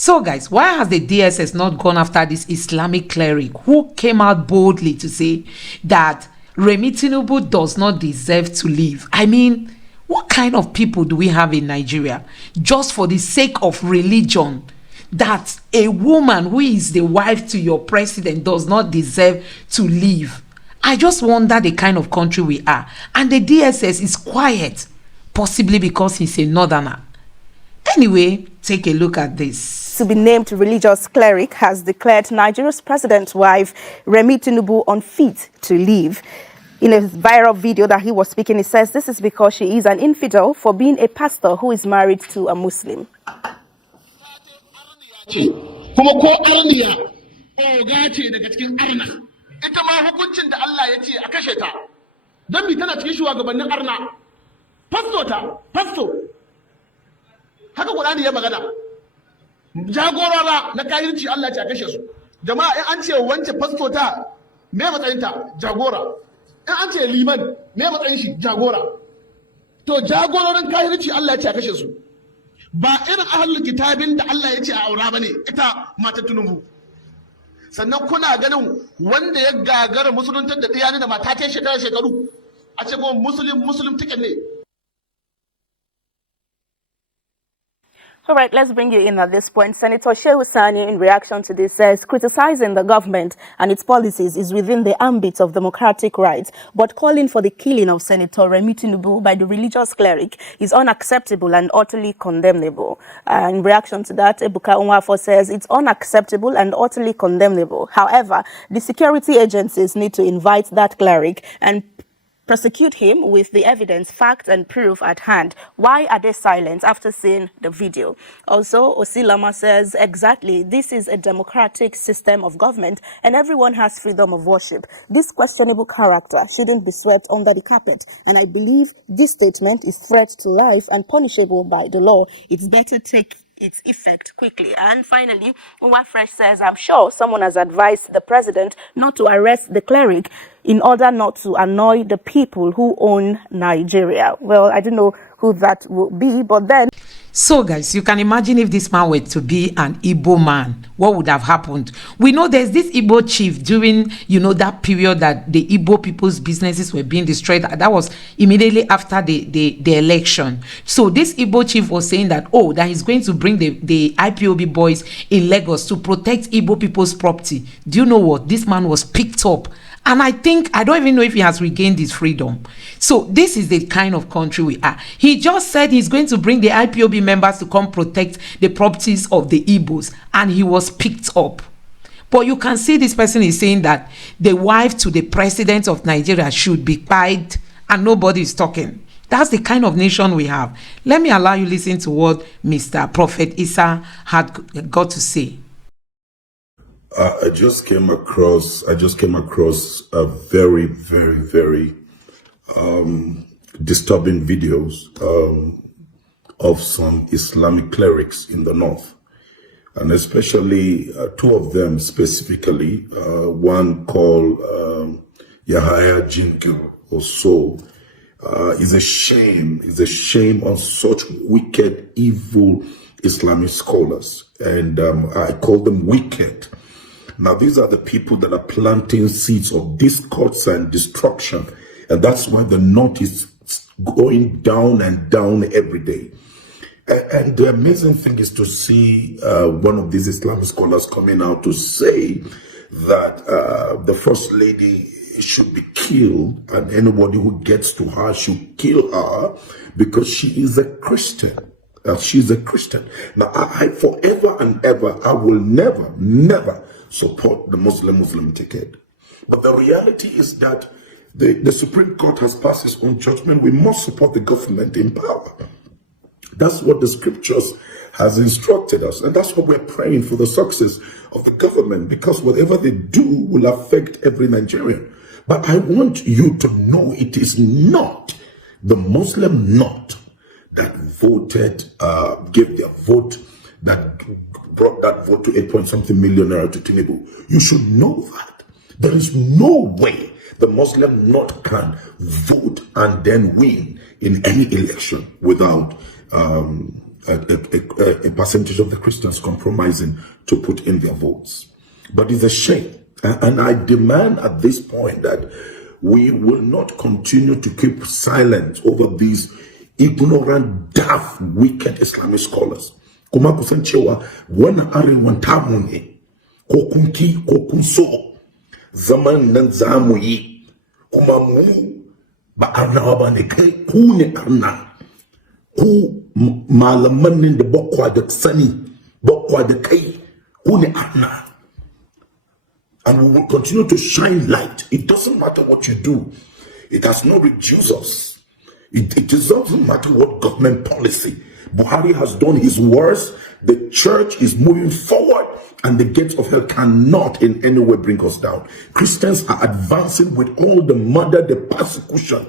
So guys, why has the DSS not gone after this Islamic cleric who came out boldly to say that Remi Tinubu does not deserve to live? I mean, what kind of people do we have in Nigeria just for the sake of religion, that a woman who is the wife to your president does not deserve to live? I just wonder the kind of country we are. And the DSS is quiet, possibly because he's a northerner. Anyway, take a look at this. To be named religious cleric has declared Nigeria's president's wife, Remi Tinubu, unfit to live. In a viral video that he was speaking, he says this is because she is an infidel for being a pastor who is married to a Muslim. Haka Qur'ani ya magana jagorora na kayirci Allah ya kashe su. Jama'a in an ce wance pasto ta me matsayin ta jagora, in an ce liman me matsayin shi jagora. To jagororin kayirci Allah ya kashe su, ba irin ahlul kitabin da Allah ya ce a aura bane ita matar Tinubu. Sannan kuna ganin wanda ya gagara musuluntar da iyani da mata ta shekaru a ce ko muslim ticket ne. All right, let's bring you in at this point. Senator Shehu Sani, in reaction to this, says criticizing the government and its policies is within the ambit of democratic rights, but calling for the killing of Senator Remi Tinubu by the religious cleric is unacceptable and utterly condemnable. In reaction to that, Ebuka Unwafo says it's unacceptable and utterly condemnable. However, the security agencies need to invite that cleric and prosecute him with the evidence, fact and proof at hand. Why are they silent after seeing the video? Also, Osilama says, exactly, this is a democratic system of government and everyone has freedom of worship. This questionable character shouldn't be swept under the carpet. And I believe this statement is threat to life and punishable by the law. It's better take its effect quickly. And finally, Uwa Fresh says, I'm sure someone has advised the president not to arrest the cleric in order not to annoy the people who own Nigeria. Well, I don't know who that will be, but then... So guys, you can imagine if this man were to be an Igbo man, what would have happened? We know there's this Igbo chief during, that period that the Igbo people's businesses were being destroyed. That was immediately after the election. So this Igbo chief was saying that, that he's going to bring the IPOB boys in Lagos to protect Igbo people's property. Do you know what? This man was picked up. And I don't even know if he has regained his freedom. So this is the kind of country we are. He just said he's going to bring the IPOB members to come protect the properties of the Igbos. And he was picked up. But you can see this person is saying that the wife to the president of Nigeria should be quiet and nobody is talking. That's the kind of nation we have. Let me allow you to listen to what Mr. Prophet Isa had got to say. I just came across a very, very, very disturbing videos of some Islamic clerics in the north, and especially two of them specifically. One called Yahya Jinkel or so. Is a shame on such wicked, evil Islamic scholars, and I call them wicked. Now, these are the people that are planting seeds of discords and destruction. And that's why the north is going down and down every day. And the amazing thing is to see one of these Islamic scholars coming out to say that the First Lady should be killed and anybody who gets to her should kill her because she is a Christian. She's a Christian. Now, I forever and ever, I will never support the Muslim ticket. But the reality is that the Supreme Court has passed its own judgment. We must support the government in power. That's what the scriptures has instructed us. And that's what we're praying for, the success of the government, because whatever they do will affect every Nigerian. But I want you to know it is not the Muslim North that voted, gave their vote, that brought that vote to 8-point-something million naira to Tinubu. You should know that. There is no way the Muslim North can vote and then win in any election without a percentage of the Christians compromising to put in their votes. But it's a shame. And I demand at this point that we will not continue to keep silent over these ignorant, daft, wicked Islamic scholars. Kuma kusancewa wani arewan tamu ne, ko kun ki ko kun so, zaman nan za mu yi, kuma mu ba arnawa ba ne, kai ku ne arna, ku malaman nan da bakwa da sani, bakwa da kai, ku ne arna. And we will continue to shine light. It doesn't matter what you do. It has not reduced us. It doesn't matter what government policy. Buhari has done his worst. The church is moving forward, and the gates of hell cannot in any way bring us down. Christians are advancing with all the murder, the persecution.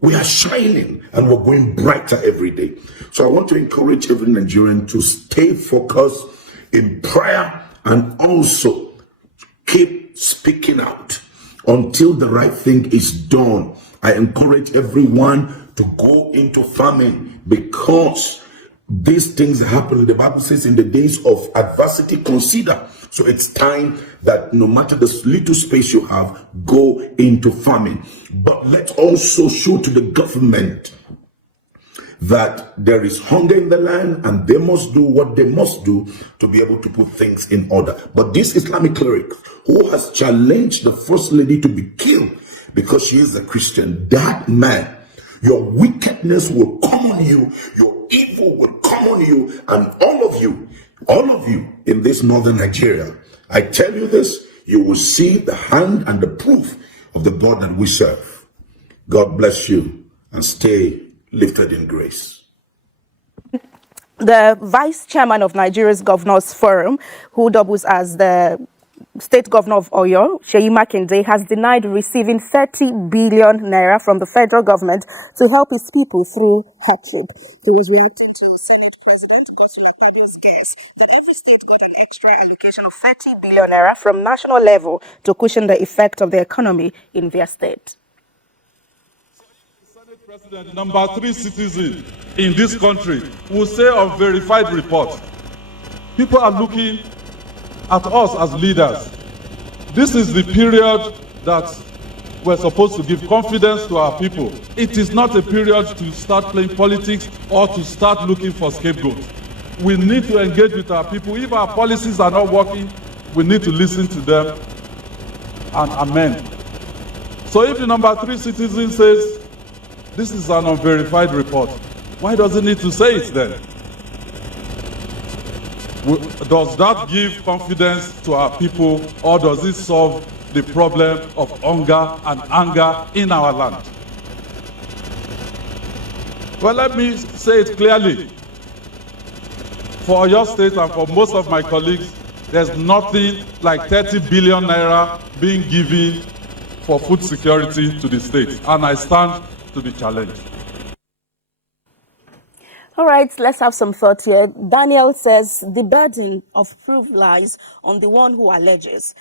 We are shining, and we're going brighter every day. So I want to encourage every Nigerian to stay focused in prayer and also keep speaking out until the right thing is done. I encourage everyone to go into farming, because these things happen. The Bible says in the days of adversity, consider. So it's time that no matter the little space you have, go into farming. But let's also show to the government that there is hunger in the land, and they must do what they must do to be able to put things in order. But this Islamic cleric who has challenged the first lady to be killed because she is a Christian, that man, your wickedness will come on you, your evil will come on you, and all of you in this northern Nigeria, I tell you this, you will see the hand and the proof of the God that we serve. God bless you, and stay lifted in grace. The vice chairman of Nigeria's Governors Forum, who doubles as the state governor of Oyo, Seyi Makinde, has denied receiving 30 billion naira from the federal government to help his people through hardship. He was reacting to Senate President Godswill Akpabio's guess that every state got an extra allocation of 30 billion naira from national level to cushion the effect of the economy in their state. President, number 3 citizen in this country, will say on verified report, people are looking at us as leaders. This is the period that we're supposed to give confidence to our people. It is not a period to start playing politics or to start looking for scapegoats. We need to engage with our people. If our policies are not working, we need to listen to them and amend. So if the number 3 citizen says, this is an unverified report, why does it need to say it then? Does that give confidence to our people, or does it solve the problem of hunger and anger in our land? Well, let me say it clearly. For your state and for most of my colleagues, there's nothing like 30 billion naira being given for food security to the state, and I stand to be challenged. All right, let's have some thought here. Daniel says the burden of proof lies on the one who alleges.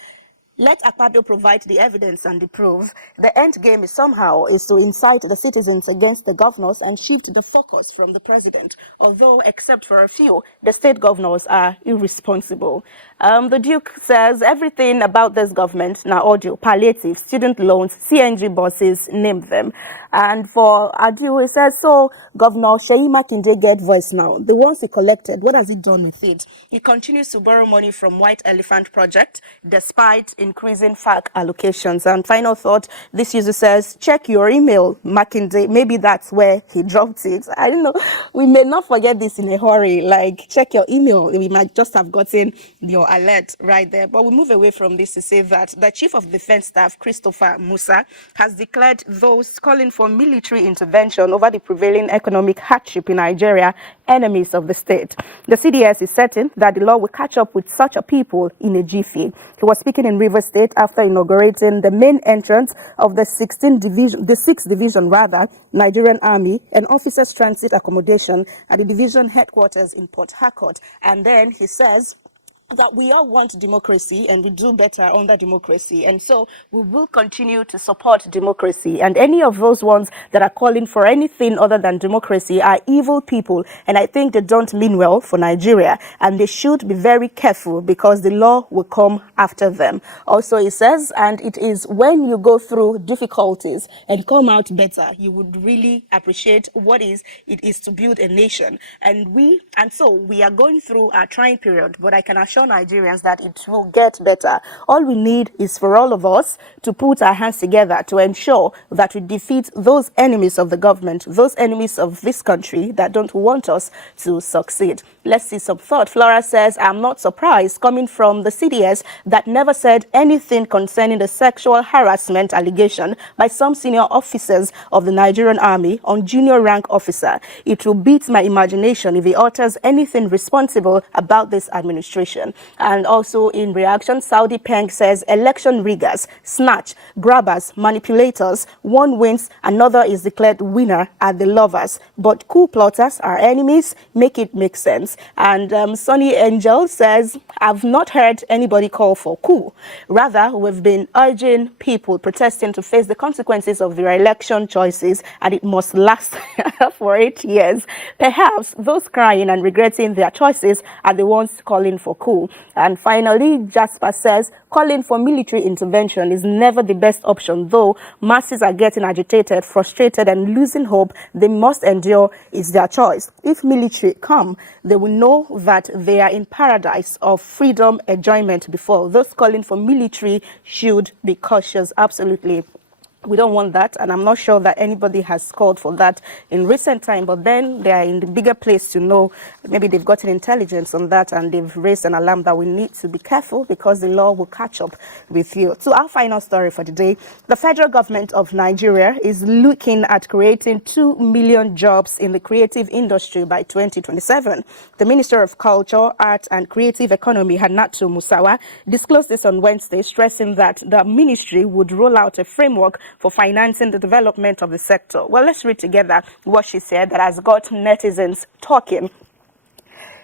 Let Akpabio provide the evidence and the proof. The end game is to incite the citizens against the governors and shift the focus from the president. Although, except for a few, the state governors are irresponsible. The Duke says everything about this government, now audio, palliative, student loans, CNG buses, name them. And for Adu, he says, so Governor Seyi Makinde get voice now. The ones he collected, what has he done with it? He continues to borrow money from White Elephant Project, despite increasing FAC allocations. And final thought, this user says, check your email, Makinde. Maybe that's where he dropped it. I don't know. We may not forget this in a hurry. Like, check your email. We might just have gotten your alert right there. But we move away from this to say that the Chief of Defense Staff, Christopher Musa, has declared those calling for military intervention over the prevailing economic hardship in Nigeria enemies of the state. The CDS is certain that the law will catch up with such a people in a jiffy. He was speaking in Rivers State after inaugurating the main entrance of the 6th Division, Nigerian Army and Officers Transit Accommodation at the division headquarters in Port Harcourt. And then he says, that we all want democracy and we do better under democracy, and so we will continue to support democracy, and any of those ones that are calling for anything other than democracy are evil people, and I think they don't mean well for Nigeria, and they should be very careful because the law will come after them. Also, it says, and it is when you go through difficulties and come out better, you would really appreciate what it is to build a nation, and so we are going through a trying period, but I can assure Nigerians that it will get better. All we need is for all of us to put our hands together to ensure that we defeat those enemies of the government, those enemies of this country that don't want us to succeed. Let's see some thought. Flora says, I'm not surprised coming from the CDS that never said anything concerning the sexual harassment allegation by some senior officers of the Nigerian army on junior rank officer. It will beat my imagination if he utters anything responsible about this administration. And also in reaction, Saudi Peng says election riggers, snatch, grabbers, manipulators, one wins, another is declared winner are the lovers. But coup plotters are enemies, make it make sense. And Sonny Angel says, I've not heard anybody call for coup. Rather, we've been urging people protesting to face the consequences of their election choices, and it must last for 8 years. Perhaps those crying and regretting their choices are the ones calling for coup. And finally, Jasper says, calling for military intervention is never the best option, though masses are getting agitated, frustrated, and losing hope. They must endure is their choice. If military come, they will know that they are in paradise of freedom, enjoyment before. Those calling for military should be cautious, absolutely. We don't want that, and I'm not sure that anybody has called for that in recent time, but then they are in the bigger place to know. Maybe they've gotten intelligence on that and they've raised an alarm that we need to be careful because the law will catch up with you. So our final story for the day, the federal government of Nigeria is looking at creating 2 million jobs in the creative industry by 2027. The Minister of Culture, Art and Creative Economy, Hannatu Musawa, disclosed this on Wednesday, stressing that the ministry would roll out a framework for financing the development of the sector. Well, let's read together what she said that has got netizens talking.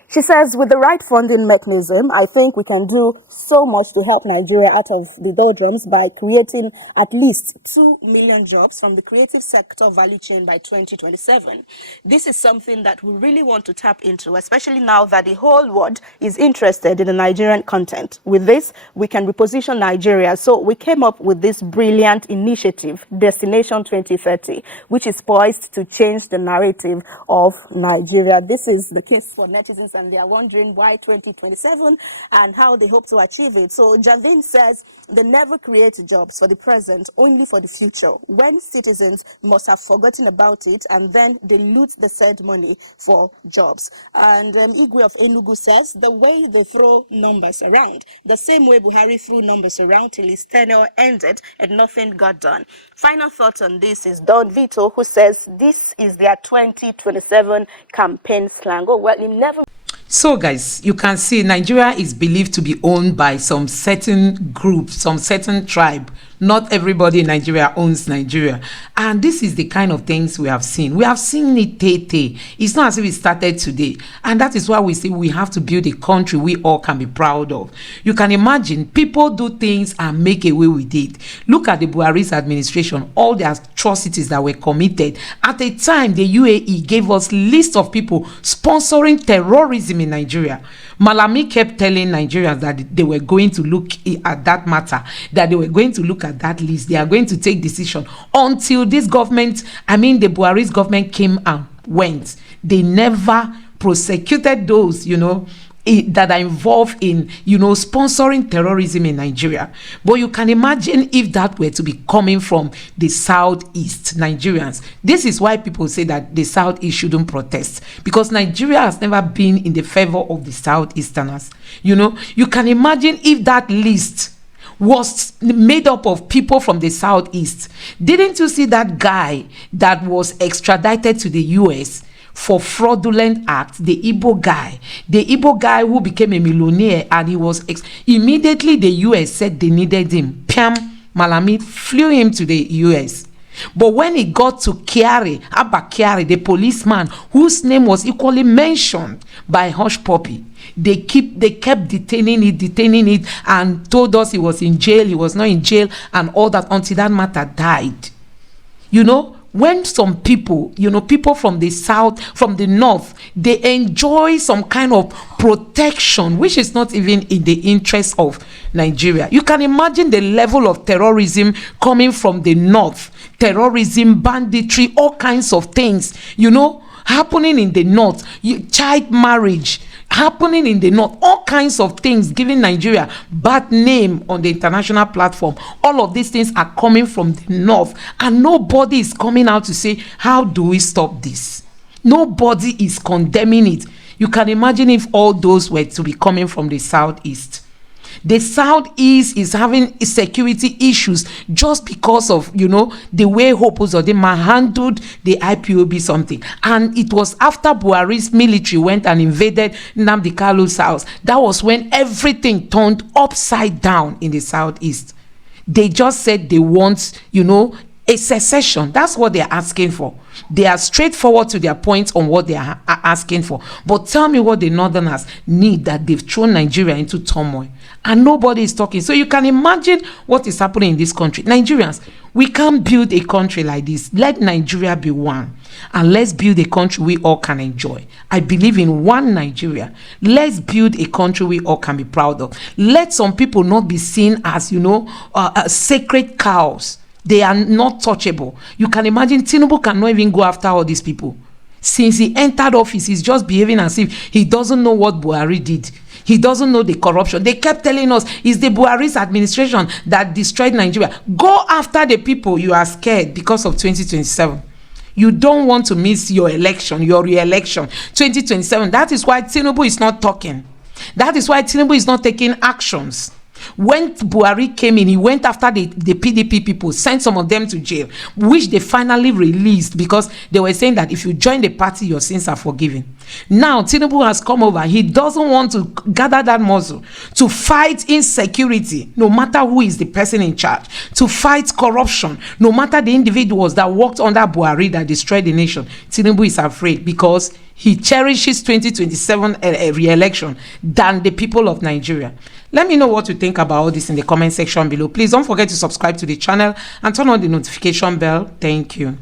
She says, with the right funding mechanism, I think we can do so much to help Nigeria out of the doldrums by creating at least 2 million jobs from the creative sector value chain by 2027. This is something that we really want to tap into, especially now that the whole world is interested in the Nigerian content. With this, we can reposition Nigeria. So we came up with this brilliant initiative, Destination 2030, which is poised to change the narrative of Nigeria. This is the case for netizens, and they are wondering why 2027 and how they hope to achieve it. So Javin says they never create jobs for the present, only for the future, when citizens must have forgotten about it and then they loot the said money for jobs. And Igwe of Enugu says the way they throw numbers around, the same way Buhari threw numbers around till his tenure ended and nothing got done. Final thought on this is Don Vito, who says this is their 2027 campaign slang. Oh, well, he never. So guys, you can see Nigeria is believed to be owned by some certain group, some certain tribe. Not everybody in Nigeria owns Nigeria. And this is the kind of things we have seen. We have seen it tete. It's not as if it started today. And that is why we say we have to build a country we all can be proud of. You can imagine people do things and make away with it. Look at the Buhari's administration, all the atrocities that were committed. At a time, the UAE gave us list of people sponsoring terrorism in Nigeria. Malami kept telling Nigerians that they were going to look at that matter, that they were going to look at that list. They are going to take decision until this government, the Buhari's government came and went. They never prosecuted those, that are involved in, sponsoring terrorism in Nigeria. But you can imagine if that were to be coming from the Southeast Nigerians. This is why people say that the Southeast shouldn't protest, because Nigeria has never been in the favor of the Southeasterners. You can imagine if that list was made up of people from the Southeast. Didn't you see that guy that was extradited to the US for fraudulent acts, the Igbo guy who became a millionaire, and he was immediately the US said they needed him. Piam Malami flew him to the US. But when he got to Abba Kyari, the policeman whose name was equally mentioned by Hush Puppy, They kept detaining it, and told us he was in jail, he was not in jail, and all that, until that matter died. You know, when some people, people from the south, from the north, they enjoy some kind of protection, which is not even in the interest of Nigeria. You can imagine the level of terrorism coming from the north. Terrorism, banditry, all kinds of things, happening in the north. Child marriage happening in the north, all kinds of things, giving Nigeria bad name on the international platform. All of these things are coming from the north, and nobody is coming out to say, how do we stop this? Nobody is condemning it. You can imagine if all those were to be coming from the southeast. The southeast is having security issues just because of, the way Hope Uzodinma handled the IPOB something. And it was after Buhari's military went and invaded Nnamdi Kalu's house. That was when everything turned upside down in the southeast. They just said they want, a secession. That's what they're asking for. They are straightforward to their point on what they are asking for. But tell me what the northerners need, that they've thrown Nigeria into turmoil, and nobody is talking. So you can imagine what is happening in this country. Nigerians, we can't build a country like this. Let Nigeria be one, and let's build a country we all can enjoy. I believe in one Nigeria. Let's build a country we all can be proud of. Let some people not be seen as, sacred cows. They are not touchable. You can imagine Tinubu cannot even go after all these people. Since he entered office, he's just behaving as if he doesn't know what Buhari did. He doesn't know the corruption. They kept telling us it's the Buhari's administration that destroyed Nigeria. Go after the people. You are scared because of 2027. You don't want to miss your election, your re-election, 2027. That is why Tinubu is not talking. That is why Tinubu is not taking actions. When Buhari came in, he went after the PDP people, sent some of them to jail, which they finally released because they were saying that if you join the party, your sins are forgiven. Now, Tinubu has come over. He doesn't want to gather that muscle to fight insecurity, no matter who is the person in charge, to fight corruption, no matter the individuals that worked under Buhari that destroyed the nation. Tinubu is afraid because he cherishes 2027 re-election than the people of Nigeria. Let me know what you think about all this in the comment section below. Please don't forget to subscribe to the channel and turn on the notification bell. Thank you.